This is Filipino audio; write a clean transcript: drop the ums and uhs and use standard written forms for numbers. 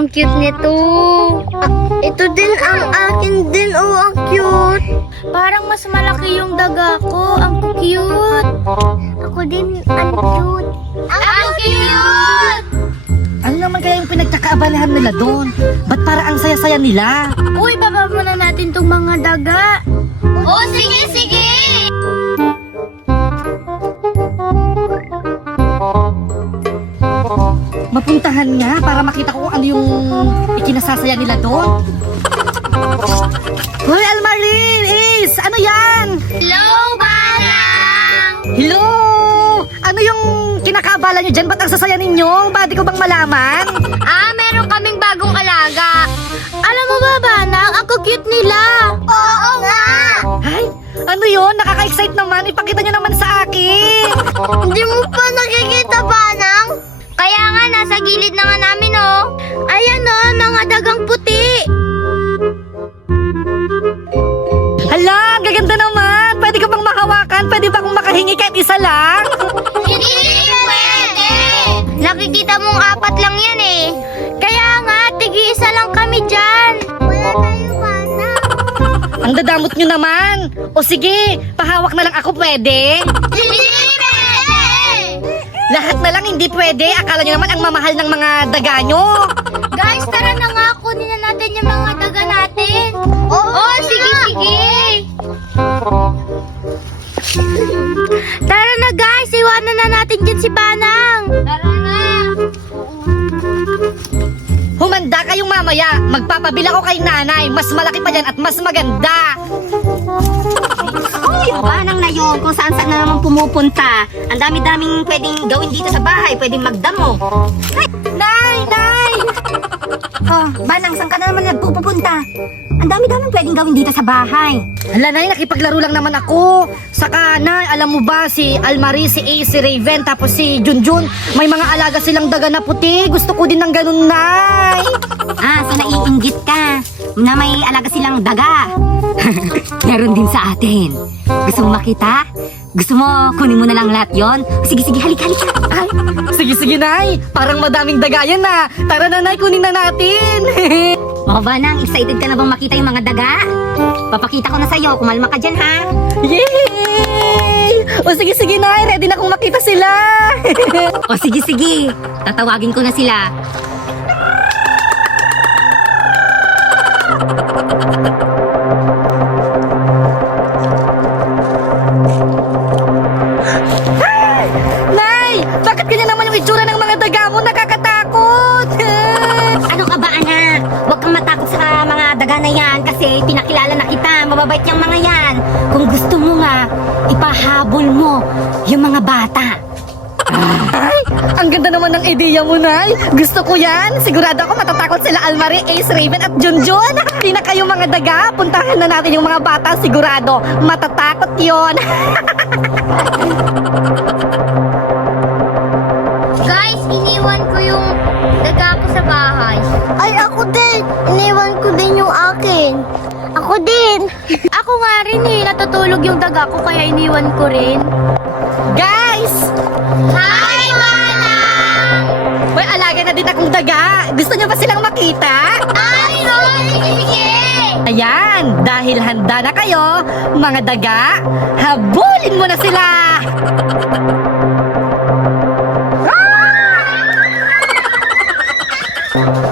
ang cute nito. Ito din ang akin din. Oh, ang cute. Parang mas malaki yung daga ko. Ang cute. Ako din, ang cute. Ang cute! Ano naman kaya yung pinagkakaabalahan nila doon? Ba't para ang saya-saya nila? Uy, baba muna natin tong mga daga. Oh, sige, sige! Mapuntahan nga para makita ko kung ano yung ikinasasaya nila doon. Hoy, Almarin! Ace! Ano yan? Hello, Manang! Hello! Ano yung kinakaabala nyo dyan? Ba't ang sasaya ninyo? Pwede ko bang malaman? Meron kaming bagong alaga. Alam mo ba, Manang? Ang cute nila. Oo nga. Ay, ano yun? Nakaka-excite naman. Ipakita nyo naman sa akin. Hindi mo pa nakikita, Banang? Kaya nga, nasa gilid na nga namin, oh. Ayan, oh, mga dagang puti. Hala, ang gaganda naman. Pwede ka bang mahawakan? Pwede ba akong makahingi kahit isa lang? Hindi pwede. Nakikita mong 4 lang yan, eh. Kaya nga, tig-isa lang kami dyan. Wala tayong Banang. Ang dadamot nyo naman. O sige, pahawak na lang ako pwede. Hindi pwede. Lahat na lang hindi pwede. Akala nyo naman ang mamahal ng mga daga nyo. Guys, tara na nga. Kunin na natin yung mga daga natin. Oo, Sige, sige. Tara na, guys. Iwanan na natin dyan si Banang. Tara na. Humanda kayong mamaya. Magpapabila ko kay nanay. Mas malaki pa yan at mas maganda. Oh, yung banang na yun, kung saan saan na naman pumupunta. Ang dami-daming pwedeng gawin dito sa bahay, pwedeng magdamo. Nay! Nay! Oh, banang, saan ka na naman nagpupunta? Ang dami-daming pwedeng gawin dito sa bahay. Hala, Nay, nakipaglaro lang naman ako. Saka, Nay, alam mo ba, si Almarie, si Ace, si Raven, tapos si Junjun, may mga alaga silang daga na puti. Gusto ko din ng ganun, Nay. So naiinggit ka na may alaga silang daga. Meron din sa atin. Gusto mo makita? Gusto mo kunin mo na lang lahat yon? Sige, sige, halika. Ay, sige, Nay. Parang madaming daga yan, na. Tara na, Nay, kunin na natin. O banang, excited ka na bang makita yung mga daga? Papakita ko na sa'yo, kumalma ka dyan ha. Yay! O sige, Nay. Ready na akong makita sila. O sige, sige. Tatawagin ko na sila. Nay! Bakit ganyan naman yung itsura ng mga daga mo? Nakakatakot! Ano ka ba, anak? Huwag kang matakot sa mga daga na yan kasi pinakilala na kita. Mababait yung mga yan. Kung gusto mo nga, ipahabol mo yung mga bata. Ay, ang ganda naman ng ideya mo, Nay. Gusto ko yan. Sigurado ako matatakot sila Almarie, Ace, Raven at Junjun. Hindi na kayo mga daga. Puntahan na natin yung mga bata. Sigurado, matatakot yon. Guys, iniwan ko yung daga ko sa bahay. Ay, ako din. Iniwan ko din yung akin. Ako din. Ako nga rin, eh. Natutulog yung daga ko kaya iniwan ko rin. Guys! Hi, Manang! May alaga na din akong daga. Gusto niyo ba silang makita? Ay, sige! Ayan, dahil handa na kayo, mga daga, habulin mo na sila! Ah!